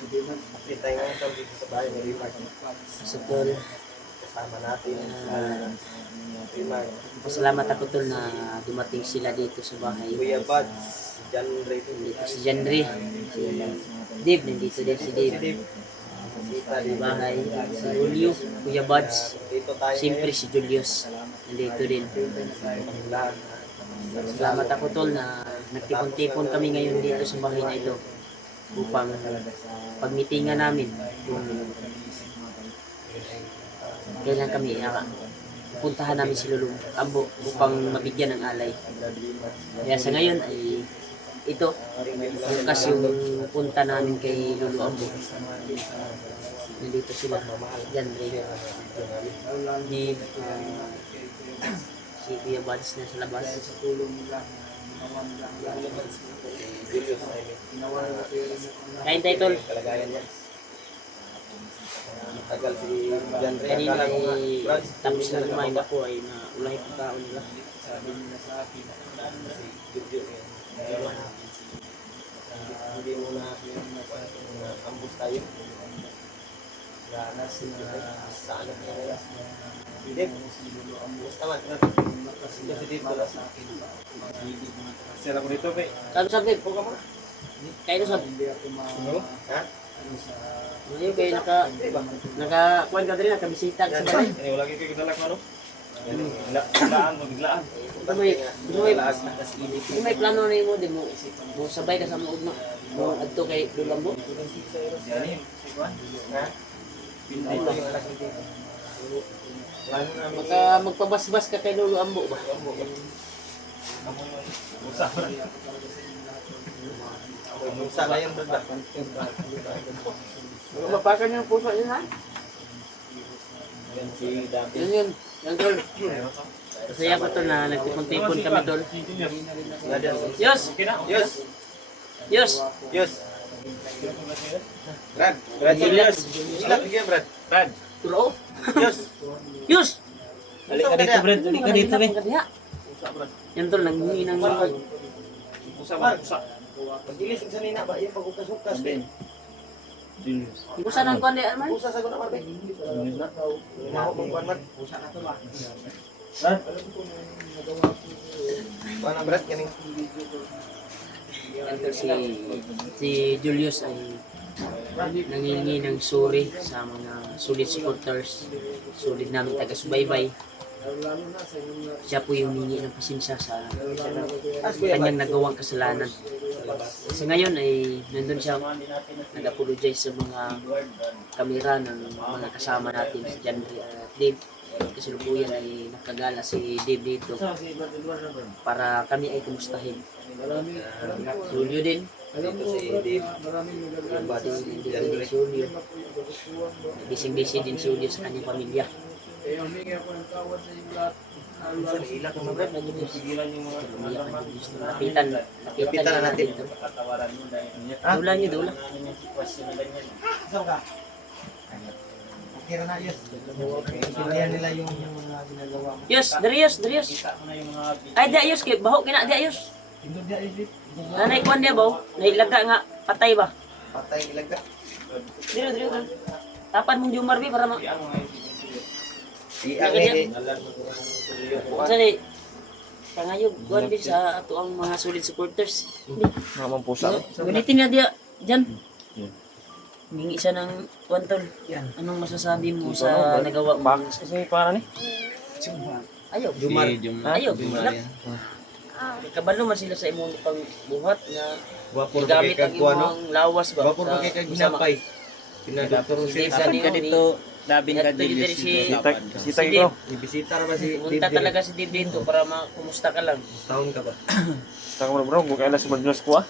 Update tayo ngayon tol dito sa bahay ni Rimar. So tol, Kasama natin sa Rimar. pasalamat ako tol na dumating sila dito sa bahay. Kuya Buds, si John Ray. Nandito si Janry, si Dave, nandito din si Si Dave. Dave. Sita Sa di ba? bahay, si Julio, Kuya Buds, Dito tayo siyempre si Julius, nandito din. ngayon. Lahat. Salamat ako tol na nagtipon-tipon kami ngayon dito sa bahay na ito upang pagmitingan namin kung kailan kami puntahan namin si Lolo Ambo upang mabigyan ng alay. Kaya sa ngayon ay ito bukas yung punta namin kay Lolo Ambo. Nandito sila dyan Ray di si Kuya Buds na sa labas. Julius, Kain tayo tol. kalagayan niya. Tagal si John Ray. Kanina Akala ko nga, ay Brad, tapos na kumain ako ay naulahi ang kaon nila. Julius. Hindi mo na ambus tayo. Sa ano kaya? Dave, basta man. Ito si Dave pala. Sira ko dito, pe. Kano sabi? Ito ka mo. Kain sabi. Ano? Ha? Ngayon kayo naka-kuhan ka rin, nakabisita ka sa balay. Eh, wala kayo dala ko ano? Biglaan mo, biglaan. Kung may plano na mo, di mo sabay ka sa mga ugma. Mo adto kay Lulambo. Yani, si Juan. Ha? Pinday ko yung anak ni Dave. Plano namin. Maka magpabasbas ka kay Lolo Ambo ba? Musa na yung banda. Mapakan yung puso yun ha? Yan si Dami. Yun. Yan tol. Masaya ko to na nagtipon-tipon kami tol. Yos! Yus! Yos! Yus! Brad! Brad si Yus! Ilan bigyan, Brad? Brad! Turo! Yus! Yus! Dali ka dito, Brad. Dali ka dito, yan tol, nanghingi ng mga. Musa mo, musa. Pag-ilis sa nina ba? Yung pag-ukas-ukas. Kusa ng kuwan di man? Musa sa guna, Marbe. Hinaho mong kuwan, Marbe. Musa na ito ba? Brad? Kuwan ang Brad, kaning. Yan tol, si Julius ay nangingi ng sorry sa mga solid supporters, solid namin taga-subaybay. Siya po yung humingi ng pasensya sa kanyang nagawang kasalanan. Kasi ngayon ay nandun siya nag-apologize sa mga kamera ng mga kasama natin si John Ray at Dave. Kasalukuyan ay nakagala si Dave dito para kami ay kumustahin. Julio din. Dito si Dave. Yung body si John Ray. Julio. Bising-busy din si Julio sa kanyang pamilya. Saan hilak mo, Brad? Pigilan yung mga Lapitan na natin. Dula niyo, dula. Saan ka? Okay na, Yus. Sinayan nila yung mga ginagawa mo. Yus, Darius. Ay, Darius, baho kina Darius. Hindi dia, Yus. Nanay kuan dia baho, nailaga nga patay ba? Patay ilaga. Diro. Tapan mong Jumar bi para ma. Ang ini. Sani pangayog kuan bi sa ato ang mga solid supporters. Namang pusa. Gunitin na dia diyan. Mingi siya ng kuan tol. Anong masasabi mo sa nagawa mo? Bakit kasi para ni? Ayaw. Jumar. Ayaw. Kabalo man sila sa imong pangbuhat na Wapor gamit kay ang kagkuan, no? imong lawas ba? Wapor kay kaginapay. Pinadoktor Si siya. Dave sa dito. Labing At ka pwede din si Sita ko. Ibisita na ba si Pumunta Dave? talaga si Dave dito para makumusta ka lang. Taon ka ba? Sita ko bro, kung kailan sumaglos ko ah.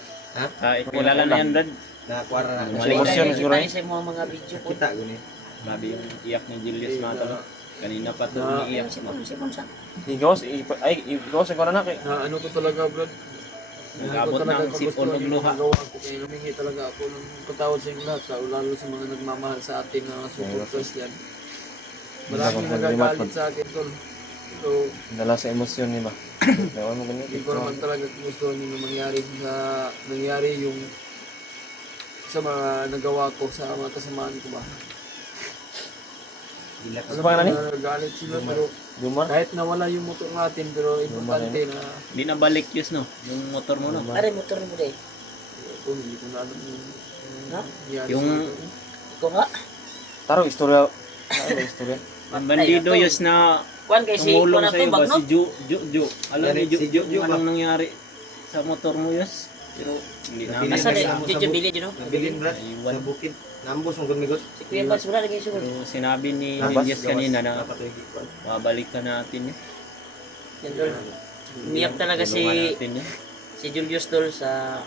Kilala na yan, Brad. Nakakuara na. Kasi emosyon siguro Kita sa mga video ko. Kita guni. Grabe yung iyak ni Julius mga talo. Kanina pa ito umiiyak. Sipon sa. Igos ko na kay. Ano ko talaga, Brad? Nag-abot ng sipon ng luha. Humingi talaga ako ng patawad sa inyo lahat, lalo sa mga nagmamahal sa ating supporters yan. Maraming nagagalit sa akin, tol. So, Dala sa emosyon ni ba. Dawan mo ganito. hindi ko naman talaga gusto nyo nangyari yung sa mga nagawa ko sa mga kasamaan ko ba. Ano pa nga nani? Nagagalit sila pero Jumar? kahit nawala yung motor natin pero importante na Hindi na balik yus no, yung motor mo no. Are motor mo dai. kung hindi ko na alam yung Ha? Yung- Ko nga. Taro, istorya. Ano istorya? Ang bandido yus na Kuan kay si tumulong kuan sa iyo to ba bag no. si Ju. Alam Yan, ni Ju si Ju kung ba? anong nangyari sa motor mo yus. Pero hindi na. Nabili Asa na di sa- Jojo Billy no. Nabilin brad, Iwan. sa bukid. Nambos ang gumigot. Si Kuya Bas wala lagi sugod. Pero sinabi ni Nabas, Julius kanina na dapat yung higpan. babalik ka natin yun. Yan dol. Umiyak talaga Tulungan si natin yun. Julius dol sa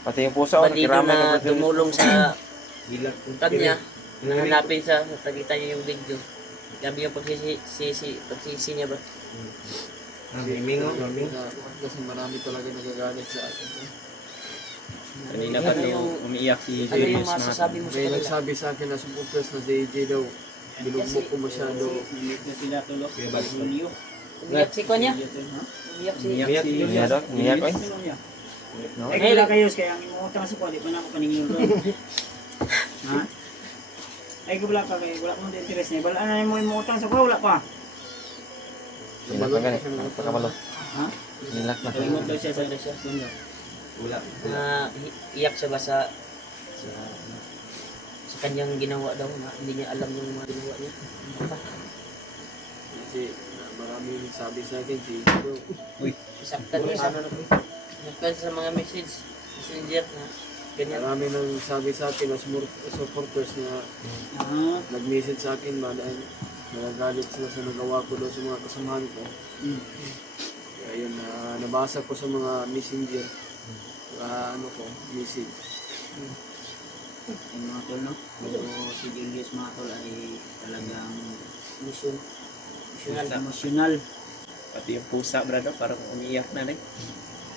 Pati yung pusa, bandido nakiramay na ka pa tumulong sa Hilak. kanya. Yung Hanapin sa nakita niya yung video. Grabe yung pagsisi niya ba? Mingo. kasi marami talaga nagagalit sa akin. Kanina pa to umiiyak si Ano yung Julius mga masasabi mo sa May kanila? nagsabi sa akin na supporters na si AJ daw binugbog ko masyado. Umiyak si Konya? Umiyak si... Umiyak si Umiyak, umiyak, oy. No? Ay, kailan kayo kaya ang imutang sa kuha, di pa na ako paningin doon. Ha? Ay, wala ka kayo, wala kong interest niya. Wala na mo imutang sa kuha, wala pa. Nilak na gani, pagkamalo. Ha? Nilak na. Palimot daw siya sa doon. Wala. Iyak siya ba sa kanyang ginawa daw na hindi niya alam yung mga ginawa niya. Kasi marami nagsabi sa akin si bro. Saktan niya sa nagkan sa mga messenger na ganyan. Marami nang sabi sa akin na supporters na nag-message sa akin ba dahil nagagalit sila sa nagawa ko doon sa mga kasamahan ko. Kaya yun, nabasa ko sa mga messenger. Ano ko, message. Yung mga tol, no? Pero si Julius mga tol ay talagang emosyonal. pati yung pusa brado parang umiiyak na rin.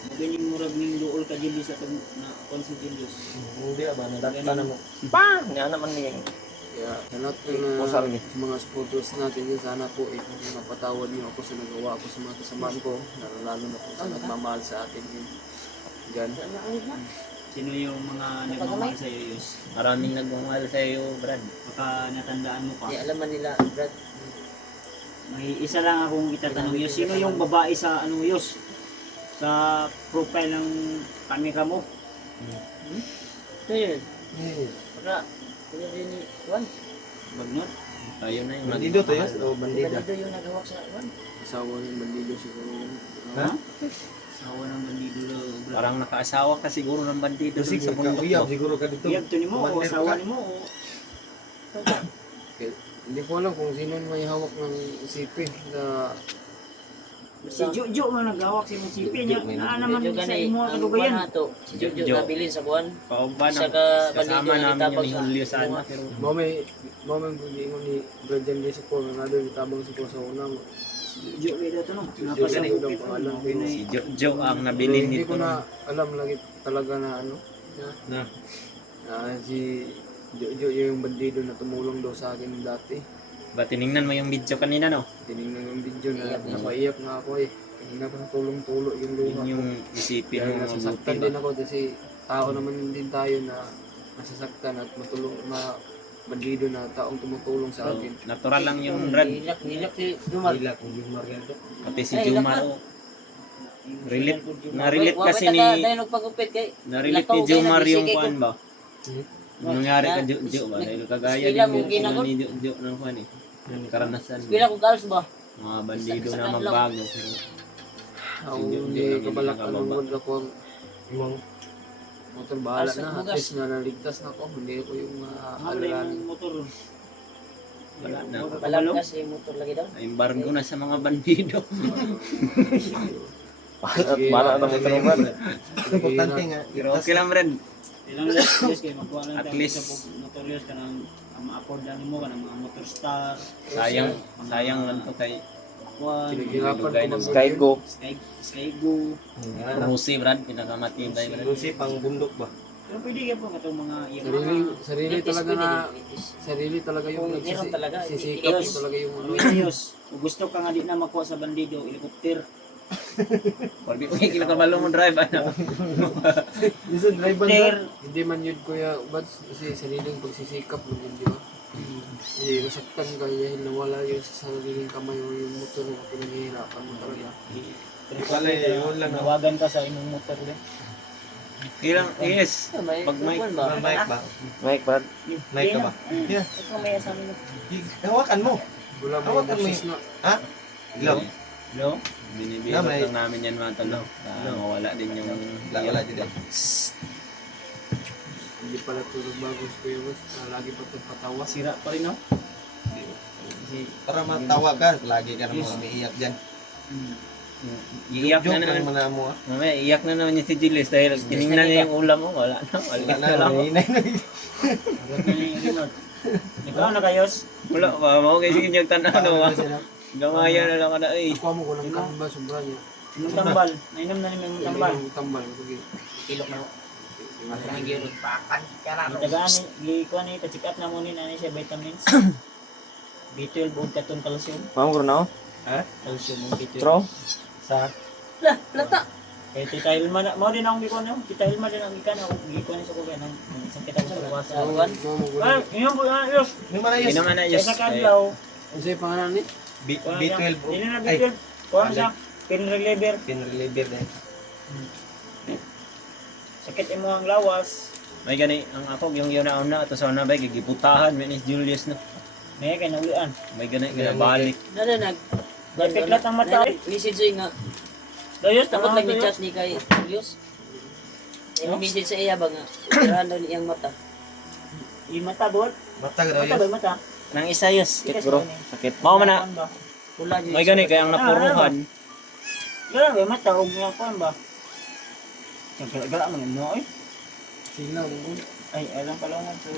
Magaling murag ning duol ka Julius at na kon si Julius. Hindi ba nadakta na mo. Bang! Nga naman niya. Kaya sa lahat po Pusa na lagi. sa mga supporters natin yun, sana po mapatawad niyo ako sa nagawa ko sa mga kasamahan ko, lalo na po sa nagmamahal sa atin yun. Yan. Sino yung mga nagmamahal sa iyo, Yus? Maraming nagmamahal sa iyo brad. Baka natandaan mo pa. Hindi alam man nila, Brad. May isa lang akong itatanong, Yus. Sino yung babae sa ano, Yus? Sa profile ng kamera mo? Ito yun. Wala. Kuya din ni Juan. Bagnot? Ayun na yung Bandido to yun? O bandida? Bandido yung nagawak sa Juan. Asawa ng bandido siguro yun. Ha? Sawa ng bandido lo. parang nakaasawa ka siguro ng bandido dun Kasi sa bundok uyab mo. siguro ka dito. Iyag to ni mo o Commander asawa ka? ni mo o Hindi ko alam kung sino yung may hawak ng isipi na si Jojo man nagawak si Monsipi niya. Naa naman Jojo sa gani, imo ang kadugayan. Juan nato. Si Jojo Jojo. nabilin sa Juan. Pauban Isa ang ka kasama bandido na namin itabang yun ni sa Julio sana mga- pero mamay buliingon ni Brendan Lee sa ko na doon itabang sa ko sa unang Jojo kay dato no. Jojo Napasa daw ko ang pangalan ko. si Jojo ang Pero nabilin hindi nito. ko na alam lagi talaga na ano Na. si Jojo yung bandido na tumulong daw sa akin dati. Ba tiningnan mo yung video kanina no? Tinignan yung video na Iyak niya. napaiyak na ako eh. Kanina ko tulong-tulo yung luha Yun ko. yung isipin Kaya mo nasasaktan mabuti din ba? ako kasi tao naman din tayo na nasasaktan at matulong na bandido na taong tumutulong sa akin. Natural lang yung Brad. Nilak si Jumar. Hila kung yung Mariano. Pati si Ay, Jumar lakad. oh. Relate, na-relate kasi ni Dahil nagpagupit kay... na-relate Lakaw ni kayo, Jumar yung nabisig kuan ba? Yung nangyari ka Jojo ba? Dahil kagaya din Sila kung yung ginagawa. ni Jojo ng kuan eh. Yung karanasan. Pila kong kalos ba? Mga bandido Sa- na sa- magbago. Pero Ako Hindi hindi lang kabalak nakababa. anong word ako Imong motor bahala Asa, na at bugas. least na naligtas na ako. Hindi ako yung Ano alaran. yung motor? wala na. Balag na si motor lagi daw. Embargo na sa mga bandido. Bala na mo tanong Brad. importante nga. Pero okay lang Brad. Ilang Yus kay makuha lang At tayo least- sa motor Yus ka ng ma-afford lang mo ka ng mga motor star. Sayang lang to kay Kuan, Pinaghirapan ko Lugay ng mag- Skygo. Skygo. Rusi Brad, pinakamatibay Brad. Lucy pang bundok ba? Pero pwede ka po katong mga Sarili talaga na sarili talaga yung Kung meron talaga, sisikap Yes. talaga yung ano. Ano Yus? Kung gusto ka nga di na makuha sa bandido, helicopter. Pag di ko kikila kabalo mo drive, ano? Listen, drive ba Ter. Hindi man yun kuya Bads, kasi sariling pagsisikap mo yun, di ba? Hindi, masaktan ka dahil nawala yun sa sariling kamay o yung motor na pinanghihirapan mo talaga. Pala yun lang. Nawagan ka sa imong motor din. Ilang, yes. Pag may, Mic ba? Mike, Brad. Mic ka ba? Yeah. Ito may sa amin. Hawakan mo. Wala mo Hawakan mo boses na. Ha? Hello? Hello? Binibiro Na, may- lang namin yan mga talo. Mawala din yung... Wala dito. Hindi pala tulog bago si kuya Bads, lagi pa itong patawa. Sira pa rin, no? Para matawa ka, lagi ka naman umiiyak dyan. Iiyak na Joke naman. lang muna mo. Mamaya, iyak na naman yung si Julius dahil tinignan niya yung ulam mo. Wala na. Wala Wala na, hinay na. Ikaw na kayos? Wala pa. Mao kayo sige yung tanaw no. Gamaya na lang ka na. Ay. Ako mo ko lang kamba, sobra niya. Imong tambal. Nainom na namin imong tambal. Yung tambal, sige. Kilok na. Ang gyud pakan. Itagaan ni ko ni pa-check up na mo ni nani siya vitamins. B12 ug katon calcium. Ma'am, kung na Calcium ug B12. Tro? Sa Lah, lata. kay Tita Hilma na mo din akong gikuan no. Tita Hilma din ang gikan ako gikuan ni sa kuga nang isang kita sa luwas. Awan. Ay, ingon ko yes. May mana Hindi yes. naman na Yes. yes. Sa kadlaw. Ano sa'yo pangalan ni? B12. Dili na Ay, B12. Kuha siya. Pain reliever. pinreliver na. Sakit imo ang lawas. May gani ang ako yung yun na ito sa una ba gigiputahan ni Julius no. May kay naulian. May gani balik. Nana nag Napiklat ang mata. message sa'yo nga. Dayos Tapos tapos nag-chat ni kay Julius. Yung message sa iya ba nga. Tirahan daw niyang mata. Mata bot. Mata ka daw Mata yes. ba mata? Nang isa yes. Sakit bro. Sakit. Mao man na. Pula yun. May gani kaya ang napuruhan. Gala ba mata og nga kuan ba? Gala man no ay. Sila, Ay alam pala nga so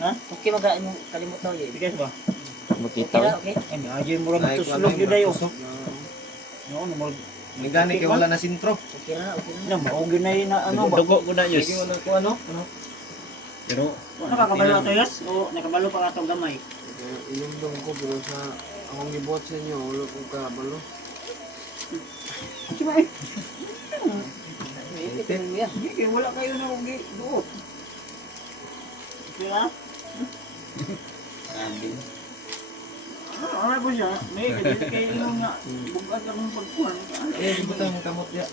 ha. Okay maga mo kalimot daw yun. Bigas ba? Makita Okay ko. na, okay. Ay aje mura Ay, matusulog kuwan gyud na ayo. yung tusok. No, no mo. May gani kay wala na sintro. Okay na, okay na. Na mao gyud na yun na ano ba? Dugo ko na yes. Sige wala ko ano? Pero Nakakabalo ato yes o nakabalo pa ato gamay. inom lang ko, pero sa akong gibuhat sa inyo, wala kong kabalo. Sige ba eh. Ipit mo yan. Sige wala kayo na og duot. Kaya ano po siya? May kadili kayo yung nga bugat akong pagkuhan. Eh, butang kamot ya.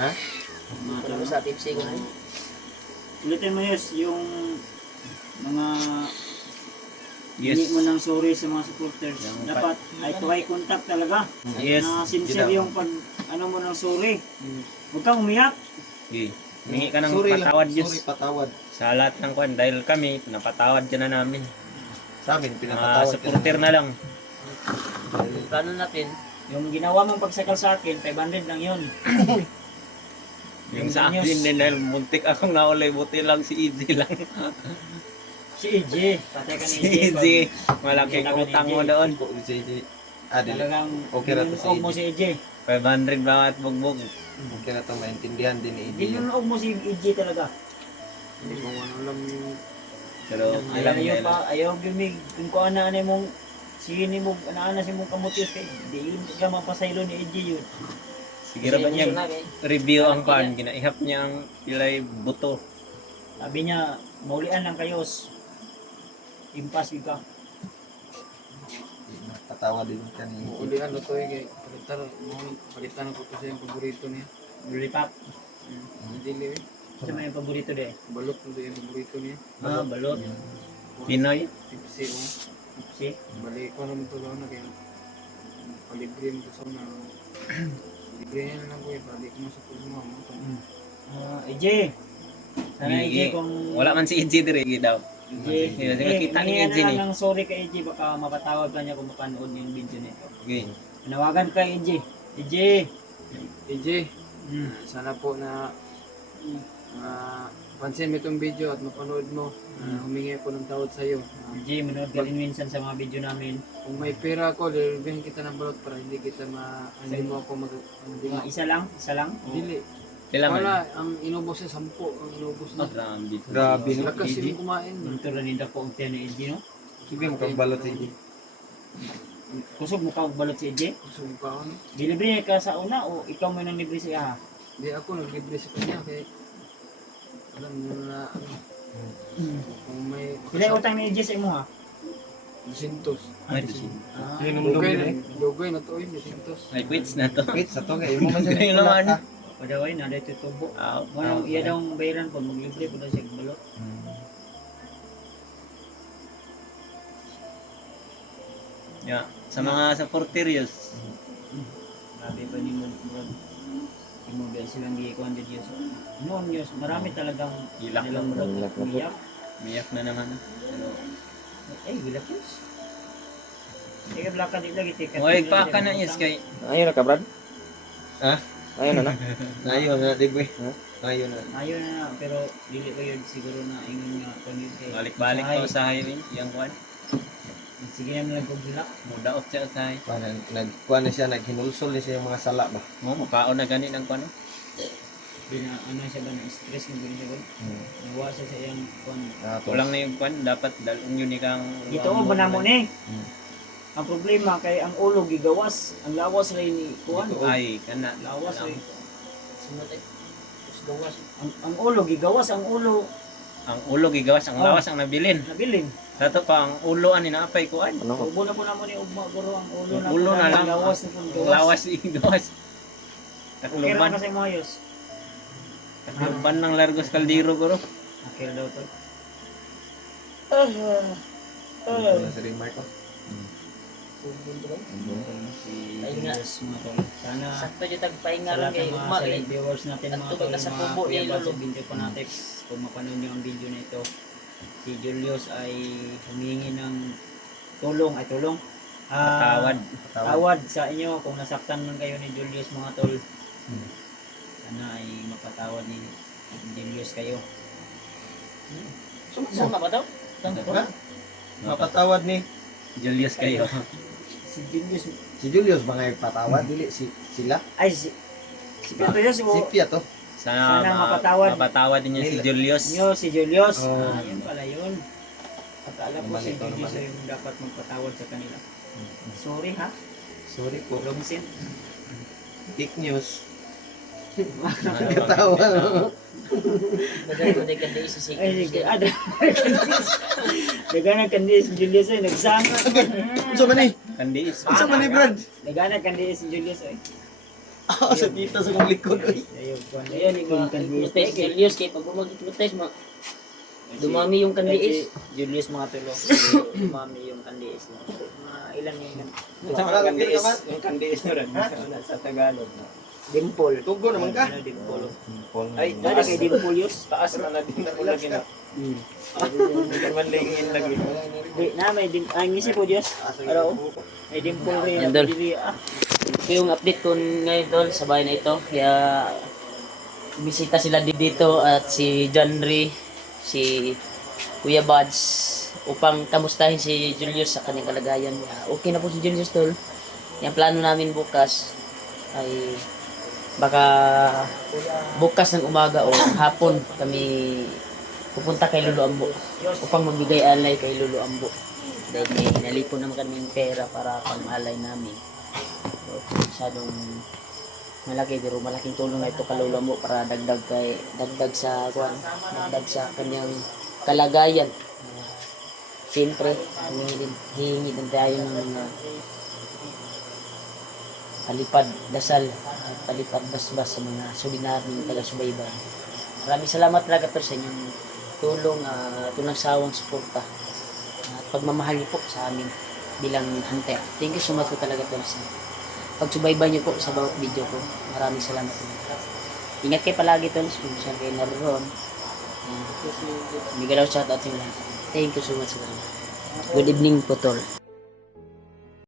Ha? Ano sa tipsy ko na yun. Ulitin mo yes, yung mga yes. hindi mo nang sorry sa mga supporters. Dapat eye to eye contact talaga. Yes. Na sincere yung pag ano mo nang sorry. Huwag kang umiyak. Okay. Mingi ka ng Sorry lang. patawad Sorry, yes. patawad. Sa lahat ng kwan dahil kami napatawad ka na namin. Sa amin, Mga pinapatawad ka supporter na lang. Plano natin. Yung ginawa mong pagsakal sa akin, 500 lang yun. Yung sa akin din dahil muntik akong naulay buti lang si EJ lang. Si EJ. Patay ka ni Si EJ. EJ. Malaking utang mo doon. Dili. Talagang Okay na to si mo si EJ. 500 ba at bugbog. Okay na to maintindihan din ni Idi. Dinunog mo si EJ talaga. Hindi ko alam yung Pero alam Ayaw nila. pa, ayaw gumig. Kung ko ana mong sini mo, ana si mong kamutyos kay di yun ka mapasaylo ni EJ yun. Sige ra ba niya Emosyonal eh. review ang kan ginaihap niya ang pilay buto. Sabi niya, maulian lang kayos. Impas yun ka. Patawad din ka ni Idi. ulian na to kay palitan ko to sa yung paborito niya. Lulipap. Dili, Sa may paborito de. balot na yung paborito niya. Balot. Pinoy. Tipsy, oh. Si. Balik ko naman to lang na kaya palibre mo to sa mga libre niya lang ko eh, balik mo sa pulmo mo. EJ. Sana EJ kung... Wala man si EJ dire daw. EJ. Sige, sige, kita ni EJ ni. Ng sorry kay EJ, baka mapatawad pa niya kung mapanood niya yung video nito. Okay. Nawagan kay EJ. EJ. AJ, sana po na pansin mo itong video at mapanood mo. Humingi ako ng tawad sa iyo. EJ, manood ka rin minsan sa mga video namin. Kung may pera ako, lilibigyan kita ng balot para hindi kita hindi mo ako Mga isa lang? Dili. Kailan man. Wala, ang inubos siya 10, ang inubos Oh, na. Grabe no. Lakas Idi. yung kumain. Ito rin hindi po ang tiyan ni EJ, no? Sige mo kang balot Idi. Kusog mo ka og balot si EJ? Kusog ka ano. Dilibre ka sa una o ikaw may nang libre siya? Hindi ako naglibre sa kanya kaya alam niyo na ano, kung may Pila utang ni EJ sa imo ha? 200. Ah, Lugay na to yun, 200. Ay, quits na to. Wait, sa to kay mo man Ganyan naman. padaway na dito tubo. Ah, Wala iya daw ang bayaran pag maglibre pud siya og balot. Yeah. Sa mga supporterios. Grabe pa ni mo bro. Imo ba silang giikuan din Diyos. Noon Diyos, marami talagang Hilak nilang na. bro. Hilak na po. Iyak. Umiyak na naman. Pero, Ay, hilak Diyos. Sige, blaka di lagi tikat. Huwag pa ka na is kay Ayun na ka, Brad? Ha? Ayun na na. Nayon na digwe. Nayon na. Ayaw na, pero dili ko yun siguro na ingon nga pangit kay. balik-balik Usahay. to sa highway. Yung kwan. Sige naman lang kong hilak. Mudaot siya sa highway. Nagkuan na siya, naghinulsol na siya yung mga sala ba. Mo, mukhaon na gani ng kwan. Ano siya ba na stress na gano'n siya ba? Nawa siya sa iyang kwan. Kulang na yung kwan. Dapat dalong yun kang... Ito mo ba namon eh? Ang problema kay ang ulo gigawas, ang lawas rin ni kuan. Ay, kana. Lawas rin. Sunod ay. Gawas. Ang ulo gigawas, ang ulo Ang ulo gigawas, ang lawas ang nabilin. nabilin. Dato pa ang ulo ani naapay kuan. Ano ko? Ubo na po naman ni ugma guro ang ulo Ang ulo na lang. gawas na pong Ang gawas. lawas igawas. Kira Takluban. kasi mo ayos. Takluban ng Largos Caldero guro. Akira daw to. Sa ring Marco. Pahinga. Yes, mga tol. Sana Sakto dyan tagpahinga sa ron lahat kay ng mga Ugma kay. silent viewers natin mga Nagtubag tol, na sa mga kubo ni kuya, Lolo. sa video fanatics, kung mapanood nyo ang video na ito, si Julius ay humingi ng tulong, Tawad. tawad sa inyo kung nasaktan man kayo ni Julius mga tol. Sana ay mapatawad ni Julius kayo. Sama ba daw? Ha? Mapatawad ni Julius kayo. Si Julius, si Julius ba nga patawad dili sila? ay si Pedro yun, Si Pia to. Sana, Sana mapatawad. mapatawad din niya si Julius. si Julius. Oh. Yun pala yun. Akala ko si Ito Julius naman ay yung dapat magpatawad sa kanila. Sorry ha, Sorry po. Longsin. Fake news. Katawa. Bagay ko day kandi sa sige. Ay, sige. Nagana kandi si Julius ay nagsanga. Unsa man ni? Kandiis. Unsa man ni Brad? Nagana kandi si Julius ay. Ah, sa kita sa kong likod oy. Ayun po. Ayan, ikaw kandi. Protest Julius kay pag mag-protest mo. Dumami yung kandiis. Julius mga tulo. Dumami yung kandiis. Mga ilan yung Unsa man kandiis? yung kandiis na rin. Sa Tagalog. Dimple. Tugo naman ka. Dimple. Ay, Dali kay Dimple yus. taas na din ako lagi na. Manlingin lagi. Di na may dim ang isip po Diyos. Ano? May dimple rin. Andol. Dili Ito yung update ko ngayon tol sa bahay na ito. Kaya bisita sila dito at si John Ray, si Kuya Buds upang kamustahin si Julius sa kanyang kalagayan. Okay na po si Julius tol. Yung plano namin bukas ay baka bukas ng umaga o hapon kami pupunta kay Lolo Ambo upang magbigay alay kay Lolo Ambo. Dahil may nalipon naman kami ng pera para pang-alay namin. So, masyadong malaki, pero malaking tulong na ito kay Lolo Ambo para dagdag sa kanyang kalagayan. Siyempre, hihingi din tayo ng mga palipad dasal at palipad basbas sa mga sulinarning taga-subaybay. Maraming salamat talaga to sa inyong tulong at walang sawang suporta at pagmamahal niyo po sa amin bilang hunter. Thank you so much po talaga to sa pagsubaybay niyo po sa bawat video ko. Maraming salamat po. Ingat kayo palagi to kung saan kayo naroon. May galaw shoutout sa inyo lahat. Thank you so much. Good evening po tol.